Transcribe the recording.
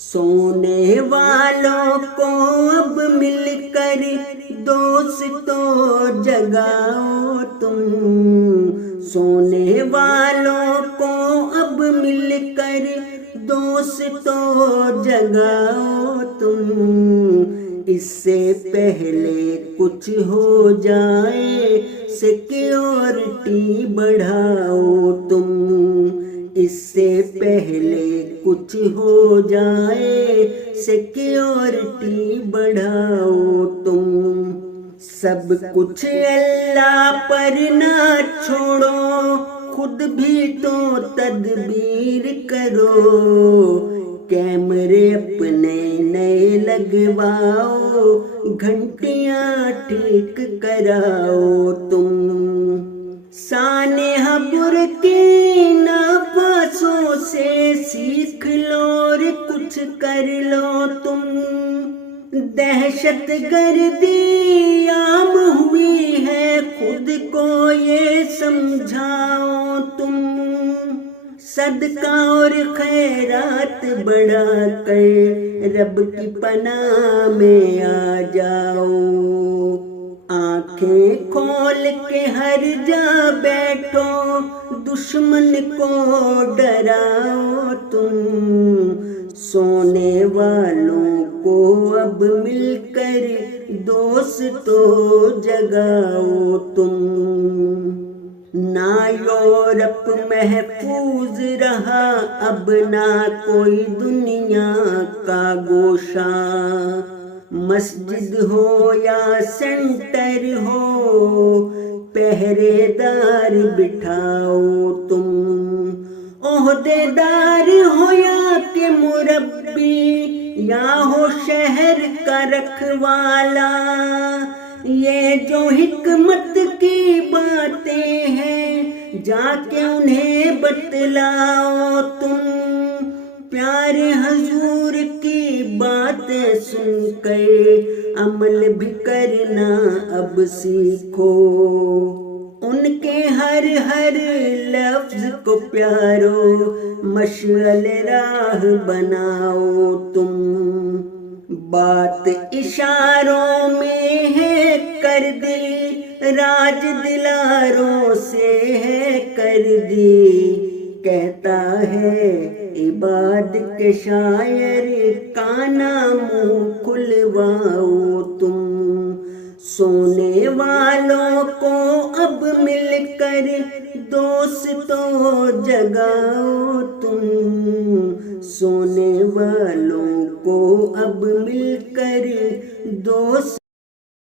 سونے والوں کو اب مل کر دوستوں جگاؤ تم، سونے والوں کو اب مل کر دوستوں جگاؤ تم، اس سے پہلے کچھ ہو جائے سیکیورٹی بڑھاؤ تم، اس سے پہلے کچھ ہو جائے سیکیورٹی بڑھاؤ تم، سب کچھ اللہ پر نہ چھوڑو، خود بھی تو تدبیر کرو، کیمرے اپنے نئے لگواؤ، گھنٹیاں ٹھیک کراؤ تم، سانحہ برکینا فاسو سے سیکھ لو اور کچھ کر لو تم، دہشت گردی عام ہوئی ہے خود کو یہ سمجھاؤ تم، صدقہ اور خیرات بڑھا کر رب کی پناہ میں آ جاؤ، آنکھیں کھول کے ہر جا بیٹھو، دشمن کو ڈراؤ تم، سونے والوں کو اب مل کر دوستوں جگاؤ تم، نہ یورپ محفوظ رہا اب نہ کوئی دنیا کا گوشہ، مسجد ہو یا سینٹر ہو پہرے دار بٹھاؤ تم، عہدے دار ہو یا کہ مربی یا ہو شہر کا رکھوالا، یہ جو حکمت کی باتیں ہیں جا کے انہیں بتلاؤ تم، پیارے حضور کی باتیں سن کر عمل بھی کرنا اب سیکھو، ان کے ہر لفظ کو پیارو مشعل راہ بناؤ تم، بات اشاروں میں ہے کر دی، راج دلاروں سے ہے کر دی، کہتا ہے عباد کے شاعر کانا منہ کھلواؤ تم، سونے والوں کو اب مل کر دوستوں جگاؤ تم، سونے والوں کو اب مل کر دوست